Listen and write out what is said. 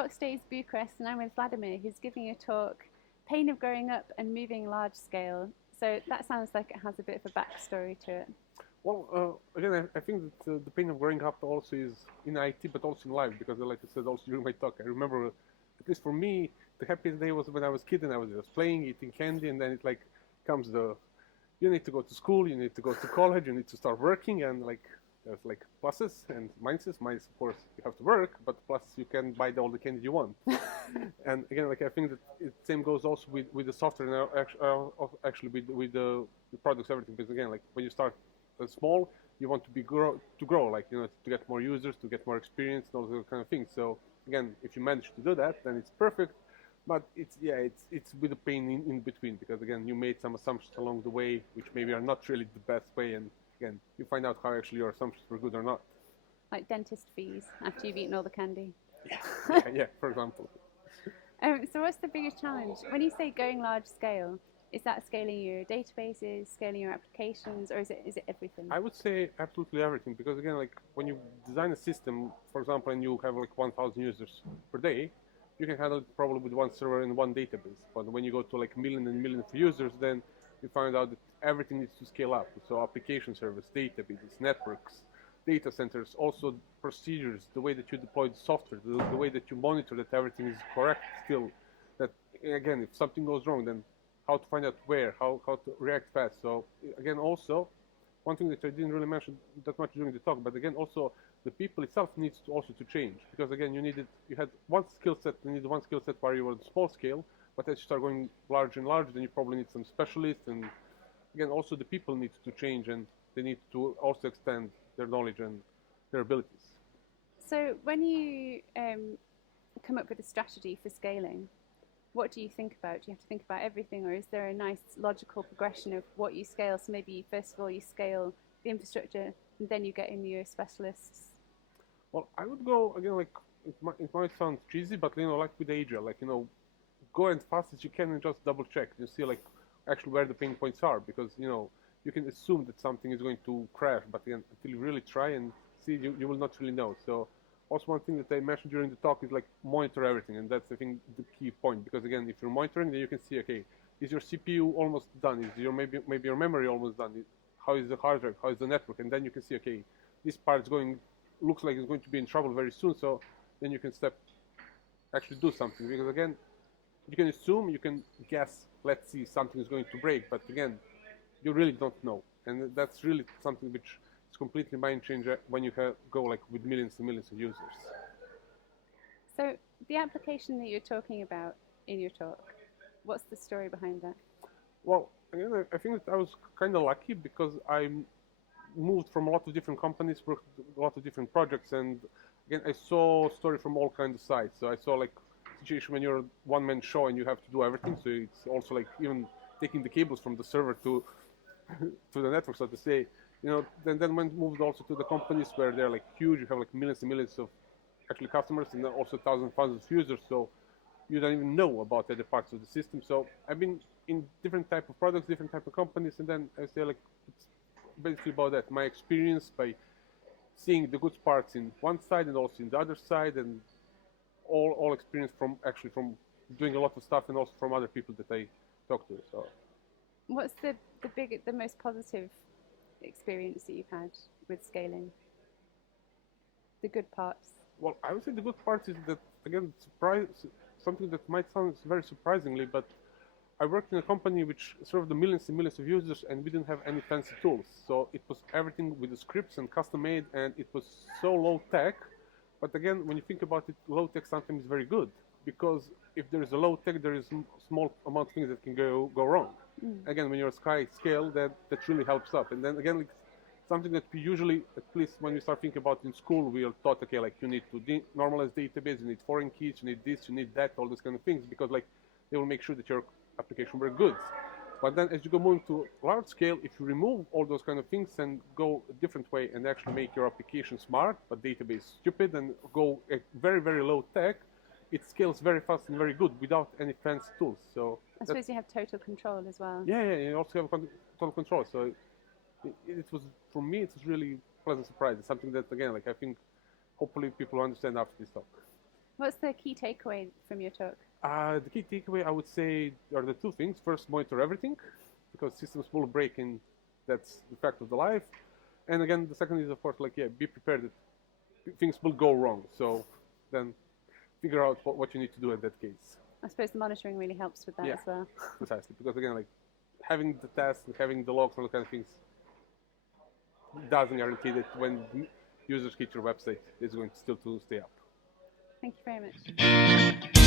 Voxxed Days Bucharest, and I'm with Vladimir, who's giving a talk, Pain of Growing Up and Moving Large Scale. So that sounds like it has a bit of a backstory to it. Well, again, I think that the pain of growing up also is in IT, but also in life, because like I said also during my talk, I remember, at least for me, the happiest day was when I was a kid and I was just playing, eating candy, and then it like comes you need to go to school, you need to go to college, you need to start working, and like there's like pluses and minuses. Minus, of course, you have to work, but plus you can buy all the candy you want. And again, like I think that the same goes also with the software and actually with the products, everything. Because again, like when you start small, you want to grow, like to get more users, to get more experience, and all those kind of things. So again, if you manage to do that, then it's perfect. But it's with the pain in between, because again, you made some assumptions along the way, which maybe are not really the best way, and again, you find out how actually your assumptions were good or not. Like dentist fees after you've eaten all the candy. Yeah, for example. So what's the biggest challenge? When you say going large scale, is that scaling your databases, scaling your applications, or is it everything? I would say absolutely everything, because again, like when you design a system, for example, and you have like 1,000 users per day, you can handle it probably with one server and one database. But when you go to like millions and millions of users, then you find out that everything needs to scale up. So application servers, databases, networks, data centers, also procedures, the way that you deploy the software, the way that you monitor that everything is correct still. That again, if something goes wrong, then how to find out where, how to react fast. So again, also, one thing that I didn't really mention that much during the talk, but again, also the people itself needs to also to change, because again, you had one skill set, you need one skill set where you were at small scale, but as you start going larger and larger, then you probably need some specialists, and again, also the people need to change, and they need to also extend their knowledge and their abilities. So when you come up with a strategy for scaling, what do you think about? Do you have to think about everything, or is there a nice logical progression of what you scale? So maybe first of all you scale the infrastructure, and then you get in your specialists. Well, I would go again, like it might sound cheesy, but like with Agile, like go as fast as you can and just double check. You see like actually where the pain points are, because you can assume that something is going to crash, but again, until you really try and see, you will not really know. So also one thing that I mentioned during the talk is like monitor everything, and that's I think the key point, because again, if you're monitoring, then you can see, okay, is your CPU almost done? Is your maybe your memory almost done? How is the hard drive? How is the network? And then you can see, okay, this part looks like it's going to be in trouble very soon. So then you can actually do something, because again, you can assume, you can guess, let's see, something is going to break, but again, you really don't know, and that's really something which is completely mind changer when you go like with millions and millions of users. So the application that you're talking about in your talk, what's the story behind that? Well, again, I think that I was kind of lucky, because I moved from a lot of different companies, worked a lot of different projects, and again, I saw story from all kinds of sides. So I saw like situation when you're a one-man show and you have to do everything. So it's also like even taking the cables from the server to to the network, so to say. Then when moved also to the companies where they're like huge, you have like millions and millions of actually customers, and then also thousands of users. So you don't even know about other parts of the system. So I've been in different type of products, different type of companies, and then I say like it's basically about that. My experience by seeing the good parts in one side and also in the other side, and all experience from doing a lot of stuff, and also from other people that I talk to. So what's the most positive experience that you've had with scaling? The good parts. Well, I would say the good part is that, again, something that might sound very surprisingly, but I worked in a company which served the millions and millions of users, and we didn't have any fancy tools. So it was everything with the scripts and custom made, and it was so low tech. But again, when you think about it, low tech sometimes is very good, because if there is a low tech, there is small amount of things that can go wrong. Again, when you're sky scale, that really helps up. And then again, like, something that we usually, at least when we start thinking about in school, we are taught, okay, like you need to normalize database, you need foreign keys, you need this, you need that, all these kind of things, because like they will make sure that your application works good. But then as you go moving to large scale, if you remove all those kind of things and go a different way and actually make your application smart, but database stupid, and go at very, very low tech, it scales very fast and very good without any fancy tools. So I suppose you have total control as well. Yeah, you also have total control. So it was, for me, it was really pleasant surprise. It's something that, again, like I think hopefully people understand after this talk. What's the key takeaway from your talk? The key takeaway, I would say, are the two things. First, monitor everything, because systems will break, and that's the fact of the life. And again, the second is, of course, like, yeah, be prepared that things will go wrong. So then figure out what you need to do in that case. I suppose the monitoring really helps with that Yeah, as well. precisely. Because again, like, having the tests and having the logs and all kind of things doesn't guarantee that when users hit your website, it's going to still to stay up. Thank you very much.